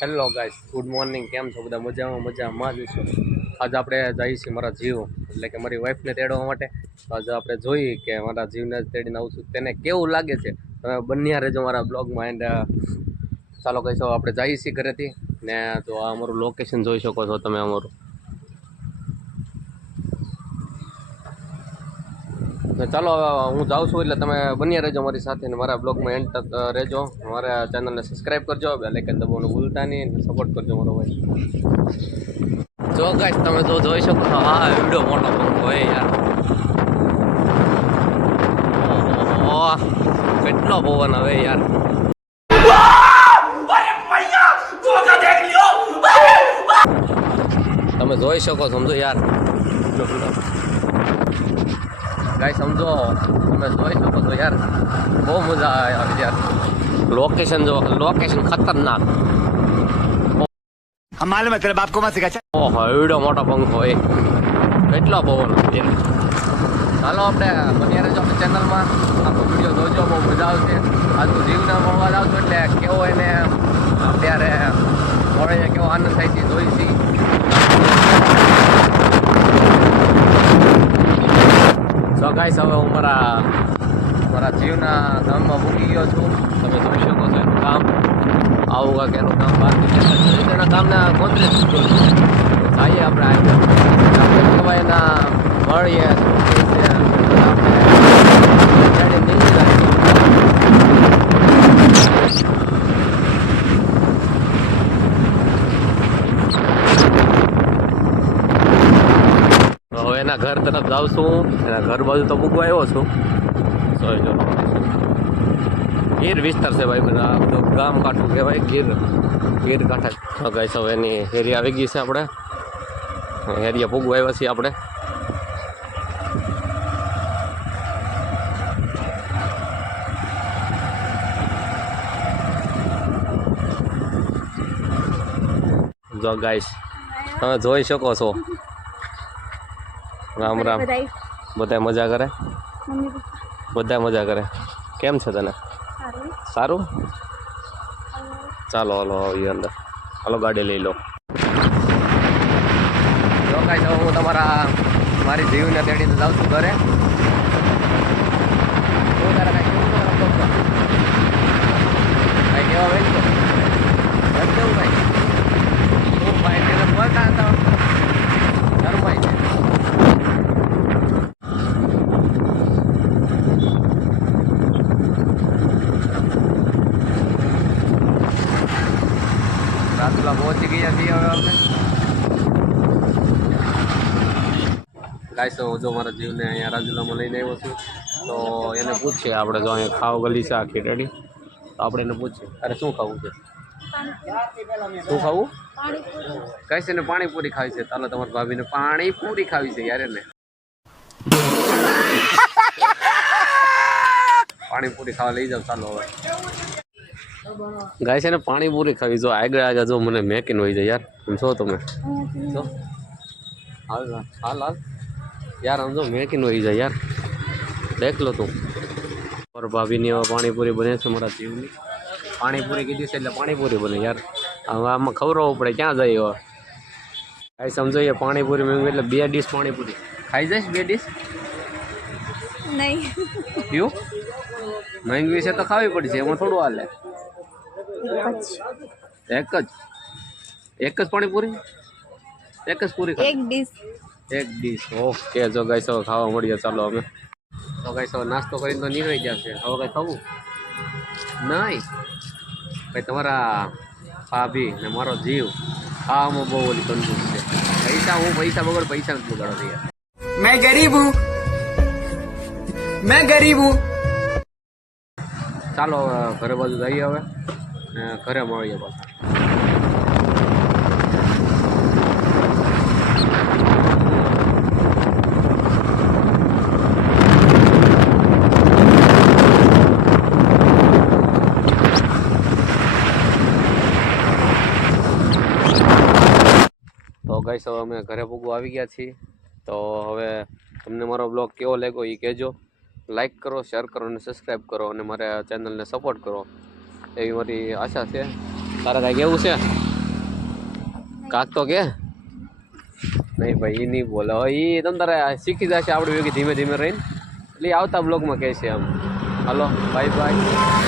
Hello guys, good morning. કેમ છો બધા? મજામાં જ છો? આજે આપણે જઈએ છીએ મારા જીવ એટલે કે મારી વાઈફને તેડવા માટે. આજે આપણે જોઈએ કે મારા જીવને તેડીને આવું છું તેને કેવું લાગે છે. તમે બન્યા રહેજો મારા બ્લોગમાં. એન્ડ ચાલો કહીશો આપણે જઈએ છીએ ઘરેથી ને. તો આ અમારું લોકેશન જોઈ શકો છો તમે અમારું. ચાલો હું જાઉં છું એટલે તમે બન્યા રહેજો મારી સાથે ને મારા બ્લોગમાં એન્ડ તક રહેજો. મારા ચેનલને સબસ્ક્રાઈબ કરજો, બેલ આઇકન દબાવવાનું ભૂલતા નહીં, સપોર્ટ કરજો મારો ભાઈ. જો ગાઈસ તમે તો જોઈ શકો છો, હા વિડિયો મોટો પંખો હોય યાર. ઓહો કેટલો પવન આવે યાર. તમે જોઈ શકો સમજો યાર. ગાઈસ સમજો, તમે જોઈ શકો છો યાર, બહુ મજા આવે યાર. લોકેશન જો, લોકેશન ખતરનાક. हम मालूम है तेरे बाप को मत सिखा। ઓહો એવડો મોટો પંખો હોય, કેટલો પવન છે. ચાલો આપણે બન્યા રહેજો આપણી ચેનલમાં, આખો વિડીયો જોજો, બહુ મજા આવશે. આજુ જીવના મળવા આવજો એટલે કેવો એને અત્યારે મળે કેવો આનંદ થાય છે જોઈ છીએ. સો ગાઈસ હવે હું મારા જીવના ગામમાં મૂકી ગયો છું. તમે જોઈ શકો છો એનું કામ આવું કાંક એનું કામ બાકી એના કામના કોન્ટ્રેક્ટ જઈએ આપણે આજે કહેવાય એના મળીએ હવે એના ઘર તરફ જાઉં છું. એના ઘર બાજુ તો મૂકવા આવ્યો છું. જો ગીર વિસ્તાર છે ભાઈ, બધા ગામ કાંઠું કહેવાય, ગીર કાંઠા. ગાઈસ હવે એની એરિયા આવી ગઈ છે. આપણે એરિયા પૂગવા આવ્યા છીએ આપણે. જો ગાઈસ તમે જોઈ શકો છો. રામ રામ. બધા મજા કરે, બધા મજા કરે. કેમ છે તને? સારું. ચાલો હાલો આવીએ અંદર. હાલો ગાડી લઈ લો. જો કાંઈ તો હું મારી જીવને તેડીને જાઉં છું ઘરે. શું તારે કાંઈ કેવા હોય તો કેવું ભાઈ? શું ભાઈ તેને બોલતા હતા ધર્માઈ છે. રાજુલા પહોંચી ગયા છીએ હવે અમે. ગાઈસ જો મારા જીવને અહીંયા રાજુલામાં લઈને આવ્યો છું. તો એને પૂછીએ આપણે, જો અહીંયા ખાવ ગલી છે આખી રેડી, તો આપણે એને પૂછીએ અરે શું ખાવું છે, શું ખાવું? કઈ છે ને પાણીપુરી ખાવી છે. ચાલો તમારી ભાભીને પાણીપુરી ખાવી છે યાર. એને પાણીપુરી ખાવા લઈ જાવ. ચાલો હવે ગાય છે ને પાણીપુરી ખાવી. જો આગળ જો મને મેકીને હોય જાય યાર. એમ છો તમે? જો હાલ હાલ હાલ યાર, આમ જો મેકીને હોય જાય યાર. દેખ લો તું. મારા ભાભીની હવે પાણીપુરી બને છે. મારા જીવની પાણીપુરી કીધી છે એટલે પાણીપુરી બને યાર. હવે આમાં ખવડાવવું પડે. ક્યાં જાય હવે કાંઈ સમજો. એ પાણીપુરી મેં એટલે 2 ડીશ પાણીપુરી ખાઈ જઈશ. 2 ડીશ નહીં કયું મહેંગી છે તો ખાવી પડશે. એમાં થોડું હાલે. એક જ પાણીપુરી, એક જ પૂરી, એક ડીશ. ઓકે જો ગાઈસ હવે ખાવા મળીએ. ચાલો અમે તો ગાઈસ હવે નાસ્તો કરીને તો નીકળી ગયા છે. હવે કઈ ખાવું નહીં ભાઈ. તમારા ભાભી ને મારો જીવ ખાવામાં બહુ ઓલી કંજૂસ છે. પૈસા વગર પૈસા નથી બગાડો યાર. मैं गरीब हूँ। ચાલો ઘરે બાજુ જઈએ હવે, ઘરે મળીએ પાછા. તો ગાઈસ હવે અમે ઘરે પૂગવા આવી ગયા છીએ. તો હવે તમને મારો બ્લોગ કેવો લાગ્યો એ કહેજો. લાઈક કરો, શેર કરો અને સબસ્ક્રાઈબ કરો અને મારા ચેનલને સપોર્ટ કરો એવી મારી આશા છે. તારે કાંઈ કેવું છે? કાક તો કે નહીં ભાઈ એ નહીં બોલે હવે એ તમ તારે શીખી જશે આપણે ભેગી ધીમે ધીમે રહીને એટલે ઈ આવતા બ્લોગમાં કહેશે આમ હાલો બાય બાય